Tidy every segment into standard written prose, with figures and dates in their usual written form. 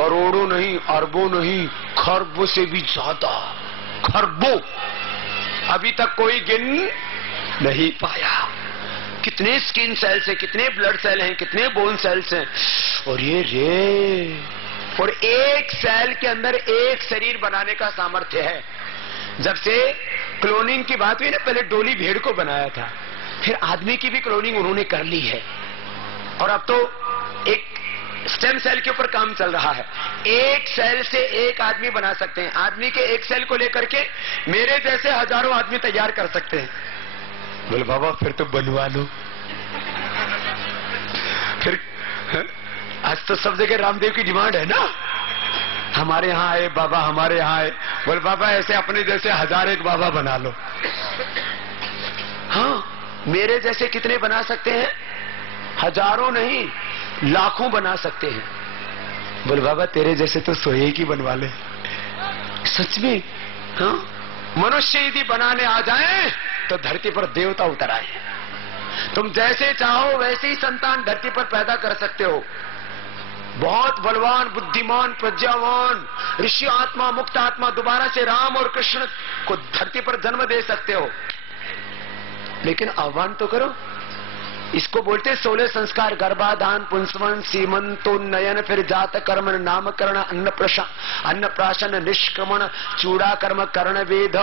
करोड़ों नहीं, अरबों नहीं, खरबों से भी ज्यादा, खरबों। अभी तक कोई गिन नहीं पाया। कितने स्किन सेल्स हैं, कितने ब्लड सेल हैं, कितने बोन सेल्स हैं, और ये रे, और एक सेल के अंदर एक शरीर बनाने का सामर्थ्य है। जब से क्लोनिंग की बात हुई ना, पहले डोली भेड़ को बनाया था, फिर आदमी की भी क्लोनिंग उन्होंने कर ली है, और अब तो एक स्टेम सेल के ऊपर काम चल रहा है। एक सेल से एक आदमी बना सकते हैं। आदमी के एक सेल को लेकर के मेरे जैसे हजारों आदमी तैयार कर सकते हैं। बोले बाबा फिर तो बनवा लो। फिर आज तो सब जगह रामदेव की डिमांड है ना, हमारे यहाँ आए बाबा, हमारे यहाँ आए। बोले बाबा ऐसे अपने जैसे 1001 बाबा बना लो। हाँ, मेरे जैसे कितने बना सकते हैं? हजारों नहीं, लाखों बना सकते हैं। बोले बाबा तेरे जैसे तो 100 की बनवा ले। सच में? हाँ, मनुष्य यदि बनाने आ जाए तो धरती पर देवता उतर आए। तुम जैसे चाहो वैसे ही संतान धरती पर पैदा कर सकते हो। बहुत बलवान, बुद्धिमान, प्रज्ञावान ऋषि आत्मा, मुक्त आत्मा दोबारा से राम और कृष्ण को धरती पर जन्म दे सकते हो। लेकिन आह्वान तो करो। इसको बोलते 16 संस्कार, गर्भाधान, पुंसवन, सीमंतोन्नयन, फिर जात कर्म, नामकरण, अन्नप्राशन, निष्क्रमण, चूड़ा कर्म, कर्ण वेद,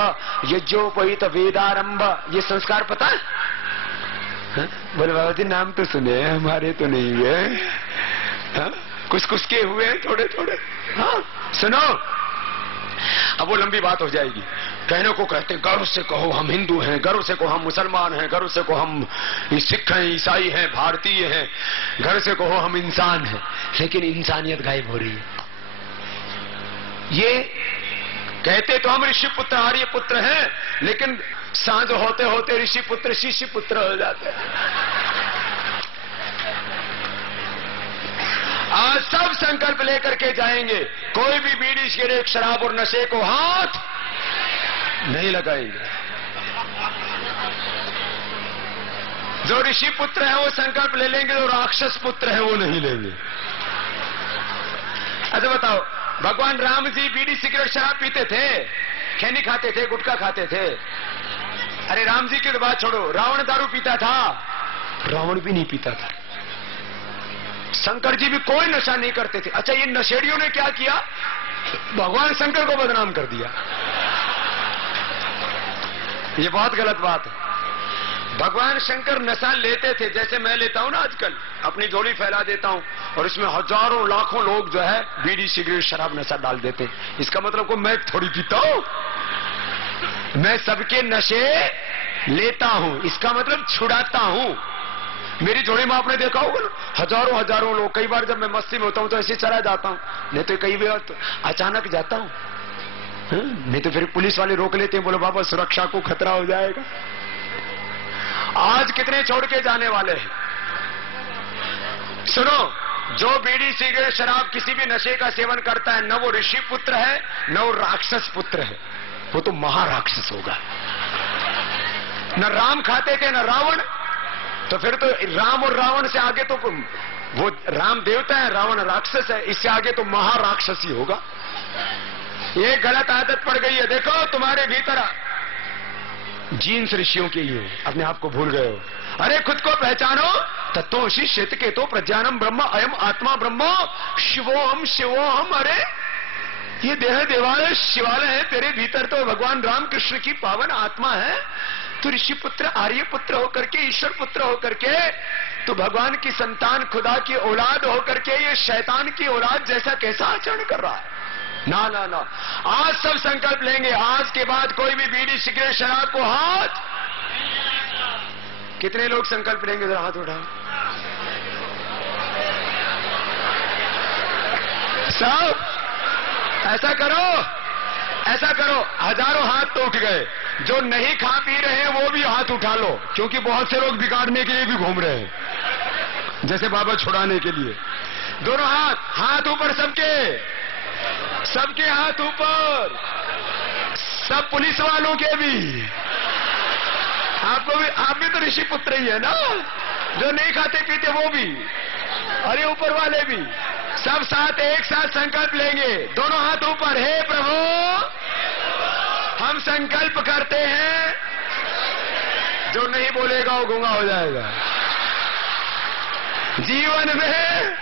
यज्ञोपवीत, वेदारंभ, ये संस्कार पता है? बोले बाबा जी नाम तो सुने, हमारे तो नहीं हुए। हाँ? कुछ कुछ के हुए हैं, थोड़े थोड़े। हाँ सुनो, अब वो लंबी बात हो जाएगी। कहने को कहते हैं, गर्व से कहो हम हिंदू हैं, गर्व से कहो हम मुसलमान हैं, गर्व से कहो हम सिख हैं, ईसाई हैं, भारतीय हैं, गर्व से कहो हम इंसान हैं, लेकिन इंसानियत गायब हो रही है। ये कहते तो हम ऋषि पुत्र, आर्य पुत्र हैं, लेकिन सांझ होते होते ऋषि पुत्र शिष्य पुत्र हो जाते हैं। आज सब संकल्प लेकर के जाएंगे, कोई भी बीड़ी सिगरेट शराब और नशे को हाथ नहीं लगाएंगे। जो ऋषि पुत्र है वो संकल्प ले लेंगे, जो राक्षस पुत्र है वो नहीं लेंगे। अच्छा बताओ, भगवान राम जी बीड़ी सिगरेट शराब पीते थे, खैनी खाते थे, गुटखा खाते थे? अरे राम जी की तो बात छोड़ो, रावण दारू पीता था? रावण भी नहीं पीता था। शंकर जी भी कोई नशा नहीं करते थे। अच्छा, ये नशेड़ियों ने क्या किया? भगवान शंकर को बदनाम कर दिया। ये बहुत गलत बात है। भगवान शंकर नशा लेते थे, जैसे मैं लेता हूं ना आजकल, अपनी झोली फैला देता हूं और इसमें हजारों लाखों लोग जो है बीड़ी सिगरेट शराब नशा डाल देते। इसका मतलब को मैं थोड़ी पीता हूं, मैं सबके नशे लेता हूं, इसका मतलब छुड़ाता हूं। मेरी झोली में आपने देखा होगा ना, हजारों हजारों लोग। कई बार जब मैं मस्ती में होता हूं तो ऐसे चला जाता हूं, नहीं तो कई बार तो अचानक जाता हूं, नहीं तो फिर पुलिस वाले रोक लेते हैं, बोलो बाबा सुरक्षा को खतरा हो जाएगा। आज कितने छोड़ के जाने वाले हैं? सुनो, जो बीड़ी सिगरेट शराब किसी भी नशे का सेवन करता है, न वो ऋषि पुत्र है न वो राक्षस पुत्र है, वो तो महाराक्षस होगा। न राम खाते थे न रावण, तो फिर तो राम और रावण से आगे तो वो राम देवता है, रावण राक्षस है, इससे आगे तो महाराक्षस ही होगा। ये गलत आदत पड़ गई है। देखो तुम्हारे भीतर जीन्स ऋषियों के ही है, अपने आप को भूल गए हो। अरे खुद को पहचानो। तत्वोषि श्वेत के तो प्रज्ञानम ब्रह्म अयम आत्मा ब्रह्म शिवोहम शिवोहम। अरे ये देह देवालय शिवालय है, तेरे भीतर तो भगवान राम कृष्ण की पावन आत्मा है। तो ऋषि पुत्र, आर्य पुत्र होकर के, ईश्वर पुत्र होकर के, तो भगवान की संतान, खुदा की औलाद होकर के ये शैतान की औलाद जैसा कैसा आचरण कर रहा है? ना ना ना, आज सब संकल्प लेंगे, आज के बाद कोई भी बीड़ी सिगरेट शराब को हाथ। कितने लोग संकल्प लेंगे? जरा हाथ उठाओ। सब ऐसा करो, ऐसा करो। हजारों हाथ तो उठ गए, जो नहीं खा पी रहे हैं वो भी हाथ उठा लो, क्योंकि बहुत से लोग बिगाड़ने के लिए भी घूम रहे हैं, जैसे बाबा छुड़ाने के लिए। दोनों हाथ, हाथ ऊपर सबके, सबके हाथ ऊपर, सब पुलिस वालों के भी। आपको भी, आप भी तो ऋषि पुत्र ही है ना, जो नहीं खाते पीते वो भी, अरे ऊपर वाले भी, सब साथ एक साथ संकल्प लेंगे, दोनों हाथ ऊपर। हे प्रभु, हम संकल्प करते हैं, जो नहीं बोलेगा वो गूंगा हो जाएगा। जीवन में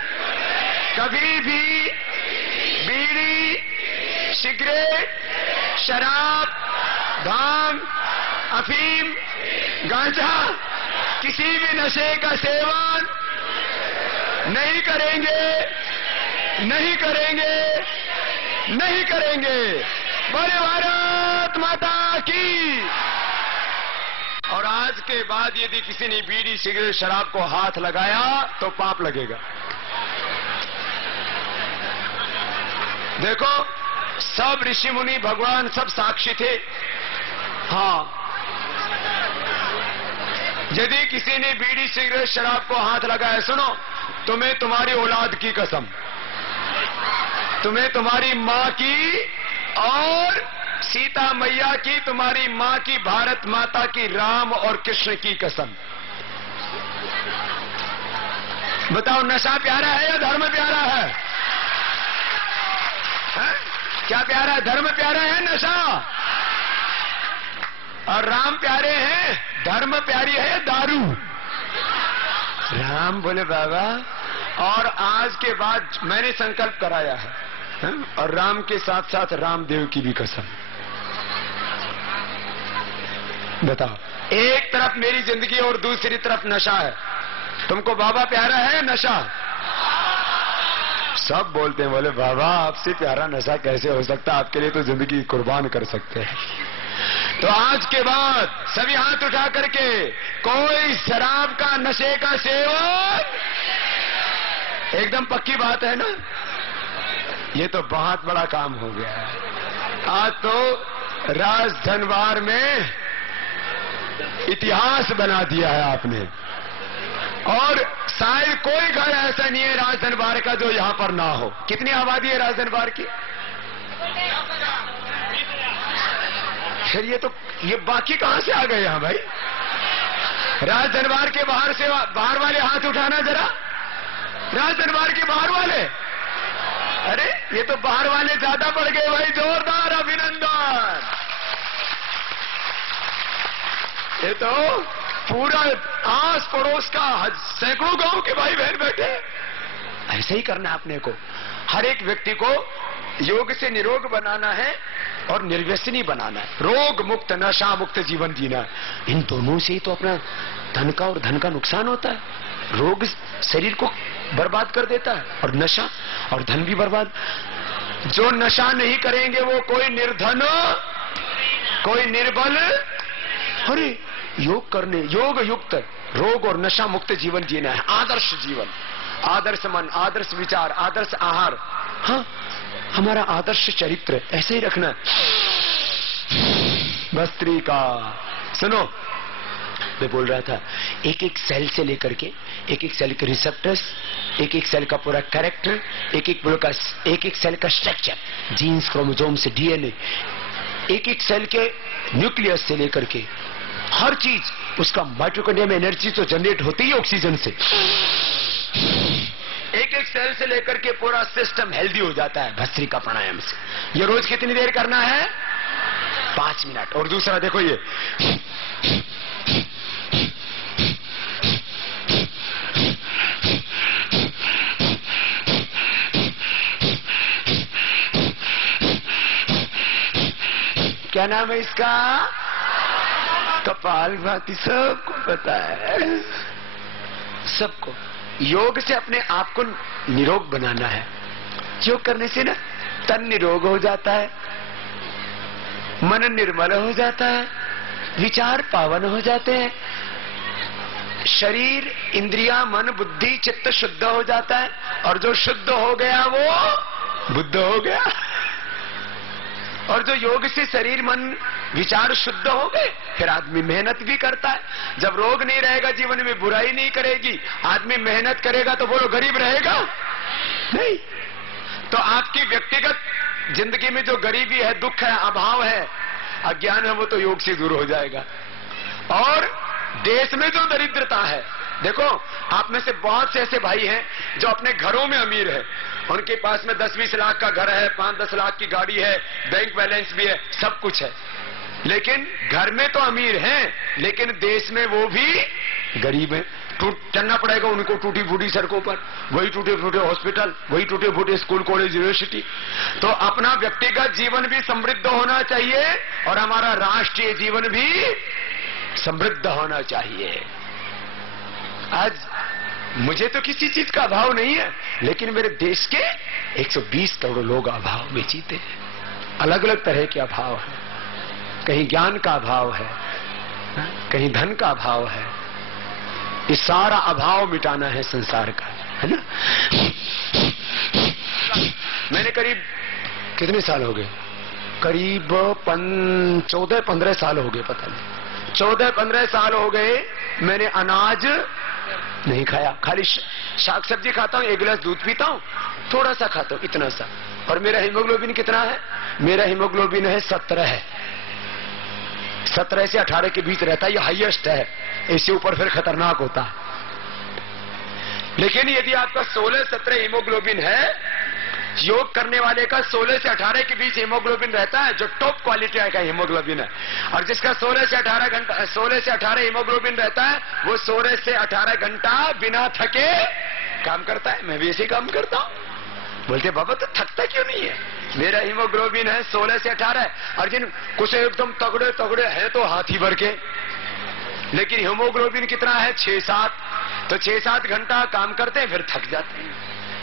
कभी भी बीड़ी, सिगरेट, शराब, भांग, अफीम, गांजा, किसी भी नशे का सेवन नहीं करेंगे, नहीं करेंगे, नहीं करेंगे। बोले भारत माता की। और आज के बाद यदि किसी ने बीड़ी, सिगरेट, शराब को हाथ लगाया तो पाप लगेगा। देखो, सब ऋषि मुनि, भगवान सब साक्षी थे। हाँ, यदि किसी ने बीड़ी, सिगरेट, शराब को हाथ लगाया, सुनो, तुम्हें तुम्हारी औलाद की कसम, तुम्हें तुम्हारी मां की और सीता मैया की, तुम्हारी मां की, भारत माता की, राम और कृष्ण की कसम। बताओ, नशा प्यारा है या धर्म प्यारा है? क्या प्यारा है? धर्म प्यारा है, नशा? और राम प्यारे हैं, धर्म प्यारी है दारू। राम बोले बाबा, और आज के बाद मैंने संकल्प कराया है, और राम के साथ साथ रामदेव की भी कसम। बताओ, एक तरफ मेरी जिंदगी और दूसरी तरफ नशा है। तुमको बाबा प्यारा है, नशा? सब बोलते हैं, बोले बाबा आपसे प्यारा नशा कैसे हो सकता, आपके लिए तो जिंदगी कुर्बान कर सकते हैं। तो आज के बाद सभी हाथ उठा करके, कोई शराब का, नशे का सेवन, एकदम पक्की बात है ना? ये तो बहुत बड़ा काम हो गया है। आज तो राजधनवार में इतिहास बना दिया है आपने, और शायद कोई घर ऐसा नहीं है राजधनवार का जो यहां पर ना हो। कितनी आबादी है राजधनवार की? फिर ये बाकी कहां से आ गए यहां भाई? राजदरबार के बाहर से, बाहर वाले हाथ उठाना जरा, राजदरबार के बाहर वाले। अरे ये तो बाहर वाले ज्यादा बढ़ गए भाई, जोरदार अभिनंदन। ये तो पूरा आस पड़ोस का सैकड़ों गांव के भाई बहन बैठे। ऐसे ही करना अपने को, हर एक व्यक्ति को योग से निरोग बनाना है और निर्व्यसनी बनाना है, रोग मुक्त, नशा मुक्त जीवन जीना है। इन दोनों से ही तो अपना धन का और धन का नुकसान होता है। रोग शरीर को बर्बाद कर देता है और नशा और धन भी बर्बाद। जो नशा नहीं करेंगे वो कोई निर्धन, कोई निर्बल। अरे योग करने, योग युक्त, रोग और नशा मुक्त जीवन जीना है, आदर्श जीवन, आदर्श मन, आदर्श विचार, आदर्श आहार। हाँ, हमारा आदर्श चरित्र ऐसे ही रखना है। भस्त्रिका, सुनो, मैं बोल रहा था, एक एक सेल से लेकर के, एक एक सेल के रिसेप्टर्स, एक एक सेल का पूरा कैरेक्टर, एक एक सेल का स्ट्रक्चर, जीन्स, क्रोमोसोम से डीएनए, एक एक सेल के न्यूक्लियस से लेकर के हर चीज, उसका माइटोकॉन्ड्रिया में एनर्जी तो जनरेट होती ही ऑक्सीजन से। एक एक सेल से लेकर के पूरा सिस्टम हेल्दी हो जाता है भस्त्रिका प्राणायाम से। ये रोज कितनी देर करना है? 5 मिनट। और दूसरा देखो, ये क्या नाम है इसका? कपालभाति। सबको पता है, सबको। योग से अपने आप को निरोग बनाना है। योग करने से ना तन निरोग हो जाता है, मन निर्मल हो जाता है, विचार पावन हो जाते हैं, शरीर, इंद्रिया, मन, बुद्धि, चित्त शुद्ध हो जाता है। और जो शुद्ध हो गया वो बुद्ध हो गया। और जो योग से शरीर, मन, विचार शुद्ध हो गए, फिर आदमी मेहनत भी करता है। जब रोग नहीं रहेगा जीवन में, बुराई नहीं करेगी, आदमी मेहनत करेगा, तो बोलो गरीब रहेगा? नहीं। तो आपकी व्यक्तिगत जिंदगी में जो गरीबी है, दुख है, अभाव है, अज्ञान है, वो तो योग से दूर हो जाएगा। और देश में जो दरिद्रता है, देखो, आप में से बहुत से ऐसे भाई हैं जो अपने घरों में अमीर है, उनके पास में 10-20 लाख का घर है, 5-10 लाख की गाड़ी है, बैंक बैलेंस भी है, सब कुछ है, लेकिन घर में तो अमीर हैं, लेकिन देश में वो भी गरीब हैं। चलना पड़ेगा उनको टूटी फूटी सड़कों पर, वही टूटे फूटे हॉस्पिटल, वही टूटे फूटे स्कूल कॉलेज यूनिवर्सिटी। तो अपना व्यक्तिगत जीवन भी समृद्ध होना चाहिए और हमारा राष्ट्रीय जीवन भी समृद्ध होना चाहिए। आज मुझे तो किसी चीज का अभाव नहीं है, लेकिन मेरे देश के 120 करोड़ लोग अभाव में जीते हैं। अलग अलग तरह के अभाव है, कहीं ज्ञान का अभाव है, कहीं धन का अभाव है। इस सारा अभाव मिटाना है संसार का, है ना। मैंने करीब कितने साल हो गए, करीब 14-15 साल हो गए, पता नहीं 14-15 साल हो गए मैंने अनाज नहीं खाया, खाली शाक सब्जी खाता हूं, 1 गिलास दूध पीता हूं, थोड़ा सा खाता हूं, इतना सा। और मेरा हीमोग्लोबिन कितना है? मेरा हीमोग्लोबिन है 17 है, 17 से 18 के बीच रहता है, ये हाईएस्ट है, इससे ऊपर फिर खतरनाक होता है। लेकिन यदि आपका 16-17 हीमोग्लोबिन है, योग करने वाले का 16 से 18 के बीच हीमोग्लोबिन रहता है, जो टॉप क्वालिटी का हीमोग्लोबिन है। और जिसका 16 से 18 हीमोग्लोबिन रहता है, वो 16 से 18 घंटा बिना थके काम करता है। मैं भी ऐसे काम करता हूं। बोलते बाबा तो थकता क्यों नहीं है? मेरा हीमोग्लोबिन है 16 से 18, और जिन कुछ एकदम तगड़े तगड़े हैं तो हाथी भर के, लेकिन हीमोग्लोबिन कितना है? 6-7। तो 6-7 घंटा काम करते हैं, फिर थक जाते हैं।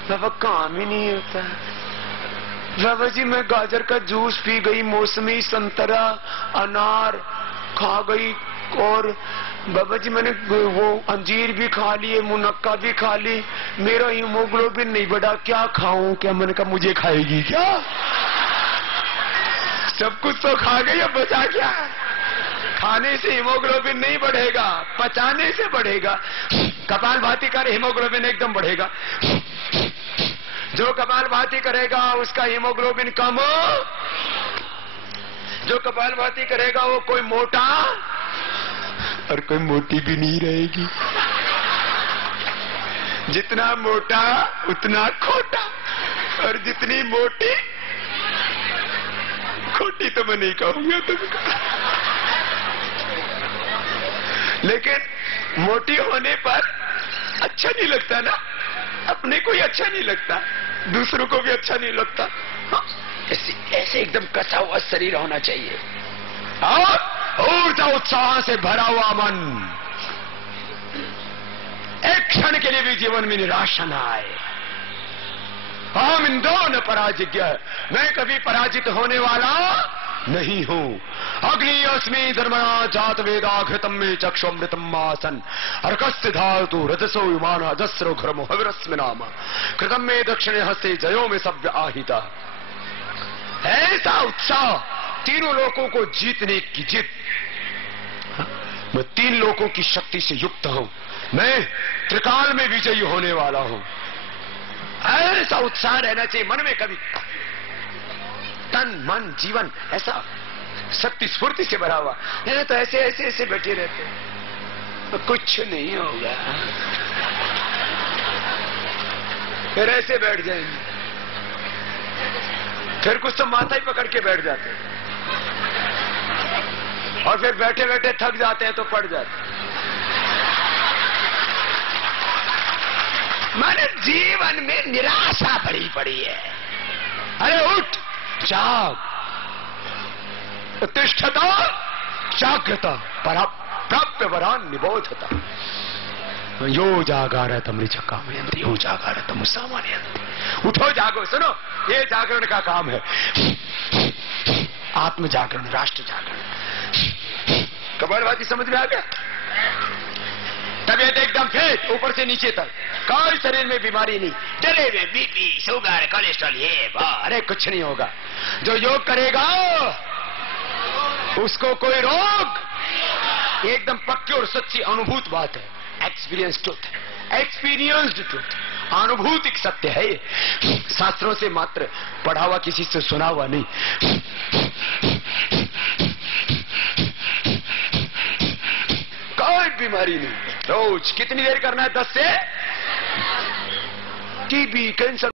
बाबा काम ही नहीं होता। बाबा जी मैं गाजर का जूस पी गई, मौसमी संतरा अनार खा गई, और बाबा जी मैंने वो अंजीर भी खा लिए, मुनक्का भी खा ली, मेरा हीमोग्लोबिन नहीं बढ़ा, क्या खाऊं? क्या मैंने कहा मुझे खाएगी क्या? सब कुछ तो खा गई, अब बचा क्या? खाने से हीमोग्लोबिन नहीं बढ़ेगा, पचाने से बढ़ेगा। कपालभाति कर हीमोग्लोबिन एकदम बढ़ेगा। जो कपालभाति करेगा उसका हीमोग्लोबिन कम, जो कपालभाति करेगा वो कोई मोटा और कोई मोटी भी नहीं रहेगी। जितना मोटा उतना खोटा, और जितनी मोटी खोटी तो मैं नहीं कहूंगा तुमको। लेकिन मोटी होने पर अच्छा नहीं लगता ना, अपने को ही अच्छा नहीं लगता, दूसरों को भी अच्छा नहीं लगता। हाँ, ऐसे एकदम कसा हुआ शरीर होना चाहिए और ऊर्जा उत्साह से भरा हुआ मन, एक क्षण के लिए भी जीवन में निराशा न आए। हम इंदो न पराजित, मैं कभी पराजित होने वाला नहीं हूं। अग्नि अस्मि धर्मणा जात वेदा घृतम में चक्षुमृतम आसन अर्कस्य धातु रजसो युमान अजस्रो घर्मो हविरस्मि नाम कृतम में दक्षिणे हस्ते जयो में सभ्य आहिता। ऐसा उत्साह, तीनों लोकों को जीतने की जिद। मैं 3 लोकों की शक्ति से युक्त हूं, मैं त्रिकाल में विजयी होने वाला हूं। ऐसा उत्साह रहना चाहिए मन में, कभी तन मन जीवन ऐसा शक्ति स्फूर्ति से भरा हुआ। नहीं तो ऐसे ऐसे ऐसे बैठे रहते तो कुछ नहीं होगा, फिर ऐसे बैठ जाएंगे, फिर कुछ तो माथा ही पकड़ के बैठ जाते हैं, और फिर बैठे बैठे थक जाते हैं तो पड़ जाते हैं। माने जीवन में निराशा भरी पड़ी है। अरे उठ, जाग, उत्तिष्ठता जागृता प्राप्य वरान निबोधता। यो जागारतम ऋचकामयन्ति यो जागारतम उसामानयन्ति। उठो जागो, सुनो, ये जागरण का काम है। आत्म जागरण, राष्ट्र जागरण। कपालभाति समझ में आ गया? तबियत एकदम फिट, ऊपर से नीचे तक, कोई शरीर में बीमारी नहीं, चले में बीपी शुगर कोलेस्ट्रॉल ये अरे कुछ नहीं होगा। जो योग करेगा उसको कोई रोग, एकदम पक्की और सच्ची अनुभूत बात है, एक्सपीरियंस ट्रुथ, एक्सपीरियंस्ड ट्रुथ, अनुभूतिक सत्य है ये, शास्त्रों से मात्र पढ़ा हुआ, किसी से सुना हुआ नहीं। कोई बीमारी नहीं, रोज कितनी देर करना है? 10 से टीबी कैंसर